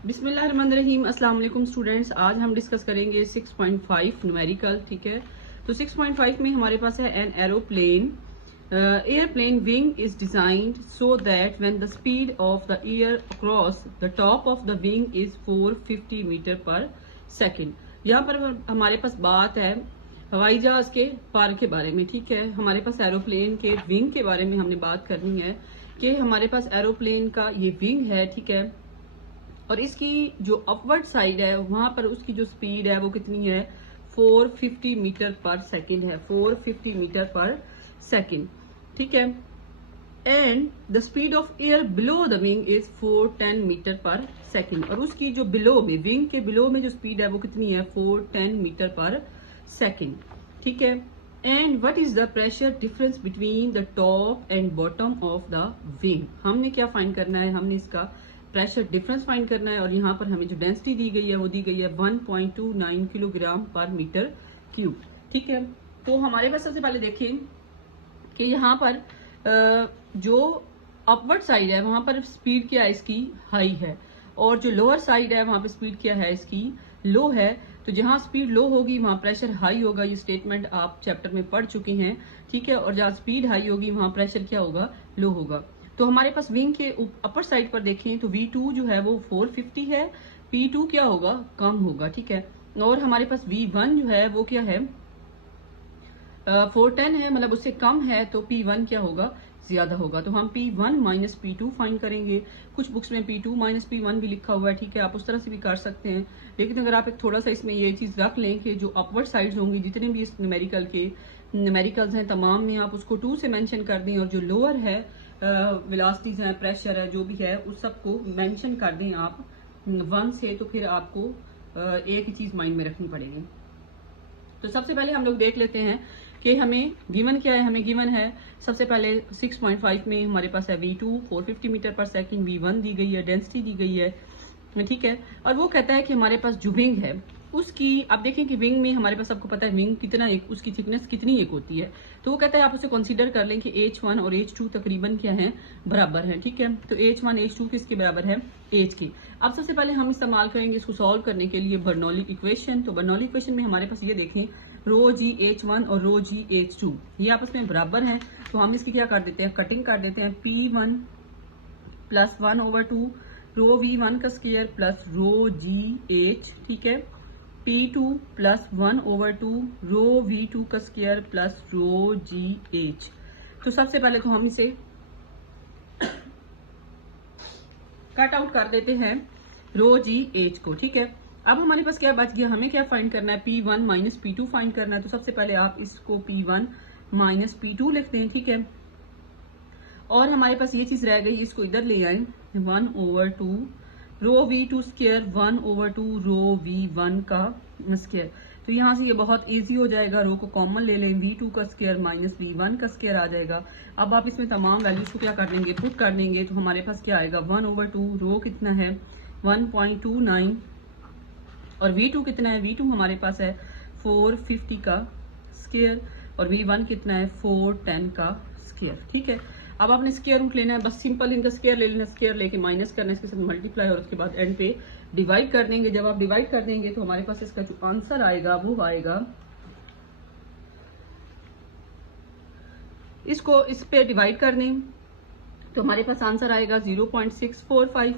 बिस्मिल्लाहिर्रहमानिर्रहीम। अस्सलाम वालेकुम स्टूडेंट्स, आज हम डिस्कस करेंगे 6.5 न्यूमेरिकल। ठीक है, तो 6.5 में हमारे पास है an aeroplane airplane wing is designed so that when the speed of the air across the top of the wing is 450 metre per second. यहाँ पर हमारे पास बात है हवाई जहाज के पर के बारे में। ठीक है, हमारे पास एरोप्लेन के विंग के बारे में हमने बात करनी है कि हमारे पास एरोप्लेन का ये विंग है। ठीक है, और इसकी जो अपवर्ड साइड है वहां पर उसकी जो स्पीड है वो कितनी है, 450 मीटर पर सेकेंड है, 450 मीटर पर सेकेंड। ठीक है, and the speed of air below the wing is 410 metre per second, और उसकी जो बिलो में, विंग के बिलो में जो स्पीड है वो कितनी है, 410 मीटर पर सेकेंड। ठीक है, and what is the pressure difference between the top and bottom of the wing. हमने क्या फाइंड करना है, हमने इसका प्रेशर डिफरेंस फाइंड करना है, और यहाँ पर हमें जो डेंसिटी दी गई है वो दी गई है 1.29 किलोग्राम पर मीटर क्यूब। ठीक है, तो हमारे पास सबसे पहले देखिए कि यहाँ पर जो अपवर्ड साइड है वहां पर स्पीड क्या है, इसकी हाई है, और जो लोअर साइड है वहां पर स्पीड क्या है, इसकी लो है। तो जहां स्पीड लो होगी वहां प्रेशर हाई होगा, ये स्टेटमेंट आप चैप्टर में पढ़ चुके हैं। ठीक है, और जहां स्पीड हाई होगी वहां प्रेशर क्या होगा, लो होगा। तो हमारे पास विंग के अपर साइड पर देखें तो V2 जो है वो 450 है, P2 क्या होगा, कम होगा। ठीक है, और हमारे पास V1 जो है वो क्या है, 410 है, मतलब उससे कम है, तो P1 क्या होगा, ज्यादा होगा। तो हम P1 माइनस P2 फाइंड करेंगे। कुछ बुक्स में P2 माइनस P1 भी लिखा हुआ है। ठीक है, आप उस तरह से भी कर सकते हैं, लेकिन अगर आप एक थोड़ा सा इसमें ये चीज रख लें कि जो अपवर्ड साइड्स होंगी जितने भी इस न्यूमेरिकल्स हैं तमाम में आप उसको 2 से मेंशन कर दें, और जो लोअर है वेलोसिटीज है, प्रेशर है, जो भी है उस सबको मेंशन कर दें आप 1 से। तो फिर आपको एक ही चीज माइंड में रखनी पड़ेगी। तो सबसे पहले हम लोग देख लेते हैं कि हमें गिवन क्या है। हमें गिवन है सबसे पहले 6.5 में हमारे पास है V2 450 metre per second, V1 दी गई है, डेंसिटी दी गई है। ठीक है, और वो कहता है कि हमारे पास जो विंग है उसकी, आप देखें कि विंग में हमारे पास आपको पता है विंग कितना, एक उसकी थिकनेस कितनी एक होती है। तो वो कहता है आप उसे कंसीडर कर लें कि H1 और H2 तकरीबन क्या है, बराबर है। ठीक है, तो H1 H2 किसके बराबर है, H के। अब सबसे पहले हम इस्तेमाल करेंगे इसको सॉल्व करने के लिए बर्नौली इक्वेशन। तो बर्नौली इक्वेशन में हमारे पास ये देखें रो जी H1 और रो जी H2 ये आपस में बराबर हैं, तो हम इसकी क्या कर देते हैं, कटिंग कर देते हैं। P1 प्लस 1/2 रो V1 का स्क्वायर प्लस रो जी H। ठीक है, P2 प्लस 1/2 रो V2 का स्क्वायर प्लस रो जी H। तो सबसे पहले तो हम इसे कट आउट कर देते हैं रो जी H को। ठीक है, अब हमारे पास क्या बच गया, हमें क्या फाइंड करना है, P1 माइनस P2 फाइंड करना है। तो सबसे पहले आप इसको P1 माइनस P2 लिखते हैं। ठीक है, और हमारे पास ये चीज रह गई, इसको इधर ले आए 1/2 रो V2 स्क्वायर 1/2 रो V1 का स्क्वायर। तो यहाँ से ये बहुत इजी हो जाएगा, रो को कॉमन ले लें, V2 का स्क्वायर माइनस V1 का स्क्वायर आ जाएगा। अब आप इसमें तमाम वैल्यूज को क्या कर लेंगे, पुट कर लेंगे। तो हमारे पास क्या आएगा, 1/2 रो कितना है 1.29, और V2 कितना है, V2 हमारे पास है 450 का स्क्वायर, और V1 कितना है 410 का स्क्वायर। ठीक है, अब आपने स्क्वायर रूट लेना है, बस सिंपल इनका स्क्वायर ले लेना, स्क्वायर लेके माइनस करना है, इसके साथ मल्टीप्लाई, और उसके बाद एंड पे डिवाइड कर देंगे। जब आप डिवाइड कर देंगे तो हमारे पास इसका जो आंसर आएगा वो आएगा, इसको इस पे डिवाइड कर दें तो हमारे पास आंसर आएगा 0.645,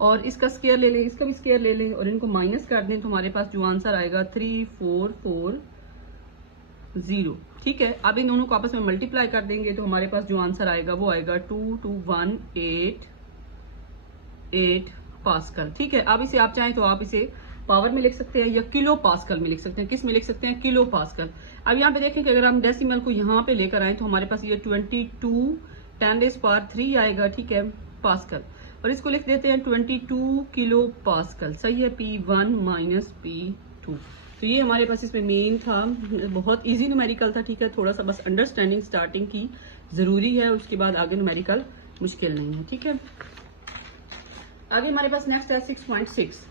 और इसका स्क्वायर ले लें, इसका भी स्क्वायर ले लें, और इनको माइनस कर दें तो हमारे पास जो आंसर आएगा 3440। ठीक है, अब इन दोनों को आपस में मल्टीप्लाई कर देंगे तो हमारे पास जो आंसर आएगा वो आएगा 22188 पास्कल। ठीक है, अब इसे आप चाहें तो आप इसे पावर में लिख सकते हैं या किलो पास्कल में लिख सकते हैं। किस में लिख सकते हैं, किलो पास्कल। अब यहाँ पे देखें कि अगर हम डेसिमल को यहाँ पे लेकर आए तो हमारे पास ये 22 10⁻³ आएगा। ठीक है, पास्कल, और इसको लिख देते हैं 22 किलो पास्कल। सही है, P1 माइनस P2। तो ये हमारे पास इसमें मेन था, बहुत इजी न्यूमेरिकल था। ठीक है, थोड़ा सा बस अंडरस्टैंडिंग स्टार्टिंग की जरूरी है, उसके बाद आगे न्यूमेरिकल मुश्किल नहीं है। ठीक है, आगे हमारे पास नेक्स्ट है 6.6,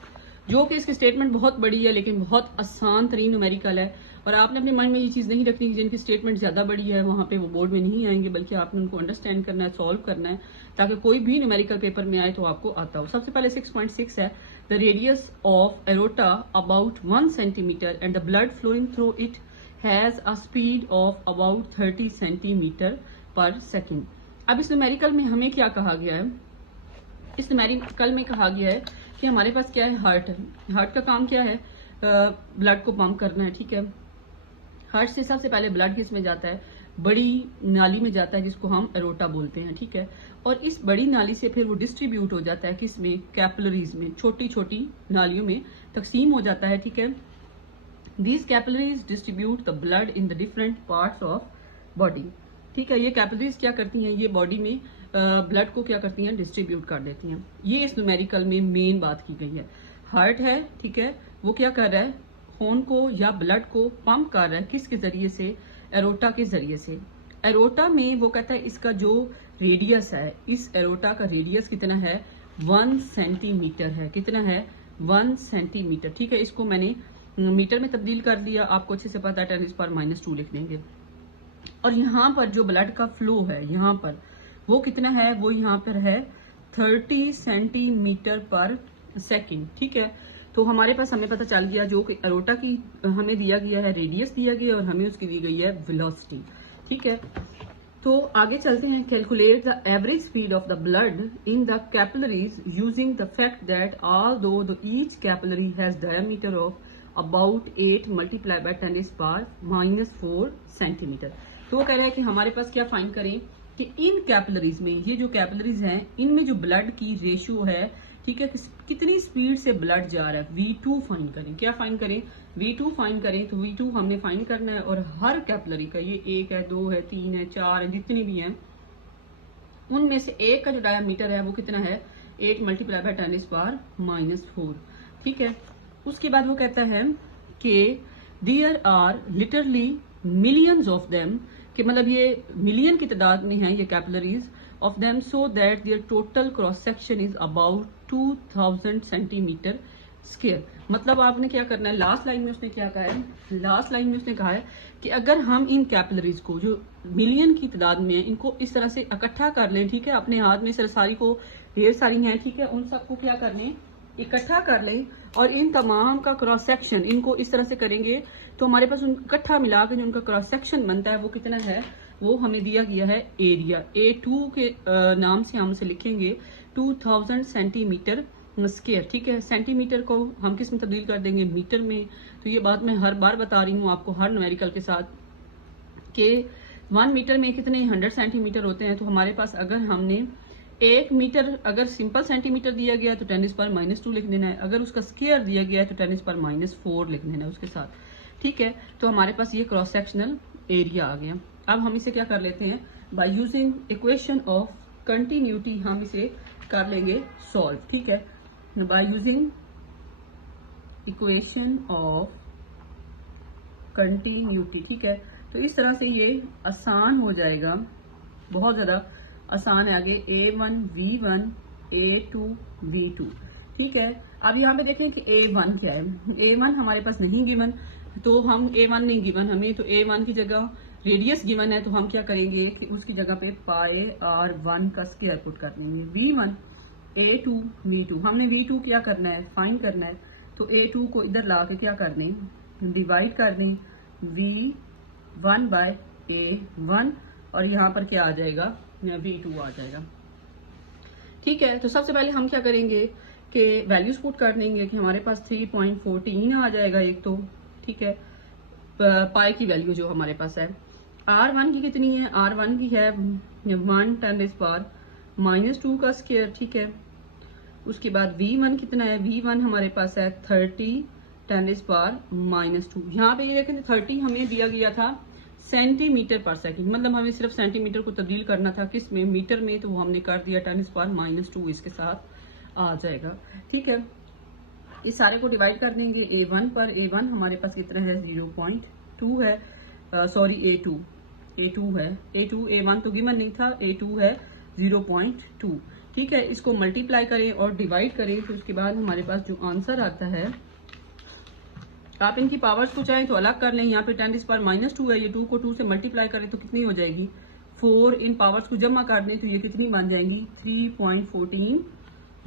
जो कि इसकी स्टेटमेंट बहुत बड़ी है लेकिन बहुत आसान तरीन न्यूमेरिकल है, और आपने अपने माइंड में ये चीज नहीं रखनी कि जिनकी स्टेटमेंट ज्यादा बड़ी है वहां पे वो बोर्ड में नहीं आएंगे, बल्कि आपने उनको अंडरस्टैंड करना है, सॉल्व करना है, ताकि कोई भी न्यूमेरिकल पेपर में आए तो आपको आता हो। सबसे पहले 6.6 है, the radius of aorta about 1 centimetre and the blood flowing through it has a speed of about 30 centimetre per second. अब इस न्यूमेरिकल में हमें क्या कहा गया है, इस न्यूमेरिकल में कहा गया है कि हमारे पास क्या है, हार्ट है। हार्ट का काम क्या है, ब्लड को पंप करना है, ठीक है। हार्ट से सबसे पहले ब्लड किस में जाता है, बड़ी नाली में जाता है जिसको हम एरोटा बोलते हैं, ठीक है। और इस बड़ी नाली से फिर वो डिस्ट्रीब्यूट हो जाता है किस में, कैपिलरीज में, छोटी छोटी नालियों में तकसीम हो जाता है, ठीक है। These capillaries distribute the blood in the different parts of body, ठीक है। ये कैपिलरीज क्या करती हैं, ये बॉडी में ब्लड को क्या करती हैं, डिस्ट्रीब्यूट कर देती हैं। ये इस न्यूमेरिकल में मेन बात की गई है। हार्ट है, ठीक है, वो क्या कर रहा है, खून को या ब्लड को पंप कर रहा है, किसके जरिए से, एरोटा के जरिए से। एरोटा में वो कहता है इसका जो रेडियस है, इस एरोटा का रेडियस कितना है, 1 सेंटीमीटर है। कितना है, 1 सेंटीमीटर, ठीक है। इसको मैंने मीटर में तब्दील कर दिया, आपको अच्छे से पता है, 10⁻² लिख देंगे। और यहाँ पर जो ब्लड का फ्लो है यहाँ पर वो कितना है, वो यहाँ पर है 30 सेंटीमीटर पर सेकेंड, ठीक है। तो हमारे पास हमें पता चल गया जो कि एरोटा की हमें दिया गया है, रेडियस दिया गया और हमें उसकी दी गई है वेलोसिटी, ठीक है। तो आगे चलते हैं, calculate the average speed of the blood in the capillaries using the fact that although the each capillary has diameter of about 8 multiply by 10⁻⁻⁴ centimetre. तो वो कह रहा है कि हमारे पास क्या फाइंड करें कि इन कैपिलरीज में, ये जो कैपिलरीज हैं, इनमें जो ब्लड की रेशियो है, ठीक है, कितनी स्पीड से ब्लड जा रहा है, V2 फाइंड करें। क्या फाइंड करें, V2 फाइंड करें। तो V2 हमने फाइंड करना है और हर कैपिलरी का, ये 1 है, 2 है, 3 है, 4 है, जितनी भी हैं, उनमें से एक का जो डायमीटर है वो कितना है, 8 मल्टीप्लाई बाय 10⁻⁻⁴, ठीक है। उसके बाद वो कहता है कि there are literally millions of them, कि मतलब ये मिलियन की तादाद में है ये capillaries of them, so that their total cross section is about 2000 centimetre square. मतलब आपने क्या करना है, लास्ट लाइन में उसने क्या कहा है, लास्ट लाइन में उसने कहा है कि अगर हम इन कैपिलरीज को जो मिलियन की तादाद में है, इनको इस तरह से इकट्ठा कर लें, ठीक है, अपने हाथ में सारी को, ढेर सारी हैं, ठीक है, उन सबको क्या कर लें, इकट्ठा कर लें और इन तमाम का क्रॉस सेक्शन इनको इस तरह से करेंगे तो हमारे पास इकट्ठा मिला के जो उनका क्रॉस सेक्शन बनता है वो कितना है, वो हमें दिया गया है एरिया। A2 के नाम से हम उसे लिखेंगे 2000 सेंटीमीटर स्क्वायर, ठीक है। सेंटीमीटर को हम किस में तब्दील कर देंगे, मीटर में। तो ये बात मैं हर बार बता रही हूँ आपको हर न्यूमेरिकल के साथ कि 1 मीटर में कितने 100 सेंटीमीटर होते हैं। तो हमारे पास अगर हमने 1 मीटर अगर सिंपल सेंटीमीटर दिया गया तो 10⁻⁻² लिख देना है, अगर उसका स्क्वायर दिया गया है तो 10⁻⁴ लिख देना है उसके साथ, ठीक है। तो हमारे पास ये क्रॉस सेक्शनल एरिया आ गया। अब हम इसे क्या कर लेते हैं, by using equation of continuity हम इसे कर लेंगे सॉल्व, ठीक है, by using equation of continuity, ठीक है। तो इस तरह से ये आसान हो जाएगा, बहुत ज्यादा आसान है। आगे A1 V1 A2 V2, ठीक है। अब यहाँ पे देखें कि A1 क्या है, A1 हमारे पास नहीं गिवन, तो हम A1 नहीं गिवन हमें, तो A1 की जगह रेडियस गिवन है, तो हम क्या करेंगे कि उसकी जगह पे πr1 का स्क्वायर पुट कर देंगे। V1 A2 V2, हमने V2 क्या करना है, फाइंड करना है, तो A2 को इधर ला के क्या कर दें, डिवाइड कर दें V1 बाय A1 और यहाँ पर क्या आ जाएगा, V2 आ जाएगा, ठीक है। तो सबसे पहले हम क्या करेंगे कि वैल्यूज पुट कर देंगे कि हमारे पास 3.14 आ जाएगा एक तो, ठीक है, पाई की वैल्यू जो हमारे पास है। R1 की कितनी है, R1 की है 1 10⁻⁻² का स्क्वायर, ठीक है। उसके बाद V1 कितना है, V1 हमारे पास है 30 10⁻⁻²। यहाँ पे ये देखें 30 हमें दिया गया था सेंटीमीटर पर सेकंड, मतलब हमें सिर्फ सेंटीमीटर को तब्दील करना था किस में, मीटर में, तो वो हमने कर दिया 10⁻⁻² इसके साथ आ जाएगा, ठीक है। इस सारे को डिवाइड कर देंगे A1 पर, A1 हमारे पास कितना है 0.2 है, सॉरी A2 है, A1 तो गिवन नहीं था, A2 है 0.2, ठीक है। इसको मल्टीप्लाई करें और डिवाइड करें तो उसके बाद हमारे पास जो आंसर आता है आप इनकी पावर्स को चाहें तो अलग कर लें। यहाँ पे 10⁻⁻² है, ये 2 को 2 से मल्टीप्लाई करें तो कितनी हो जाएगी 4। इन पावर्स को जमा कर दें तो ये कितनी बन जाएंगी 3.14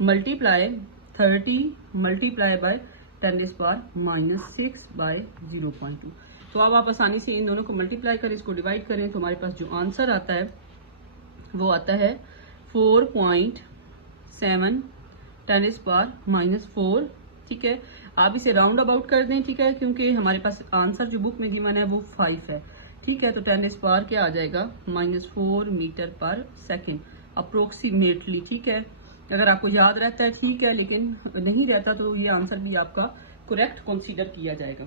मल्टीप्लाई 30 मल्टीप्लाई बाय 10⁻⁻6/0.2। तो अब आप आसानी से इन दोनों को मल्टीप्लाई करें, इसको डिवाइड करें तो हमारे पास जो आंसर आता है वो आता है 4.7 10⁻⁻4। ठीक है, आप इसे राउंड अबाउट कर दें। ठीक है, क्योंकि हमारे पास आंसर जो बुक में गिवन है वो 5 है। ठीक है, तो 10⁻⁻ क्या आ जाएगा -4 मीटर पर सेकेंड अप्रोक्सीमेटली। ठीक है, अगर आपको याद रहता है ठीक है, लेकिन नहीं रहता तो ये आंसर भी आपका करेक्ट कंसीडर किया जाएगा।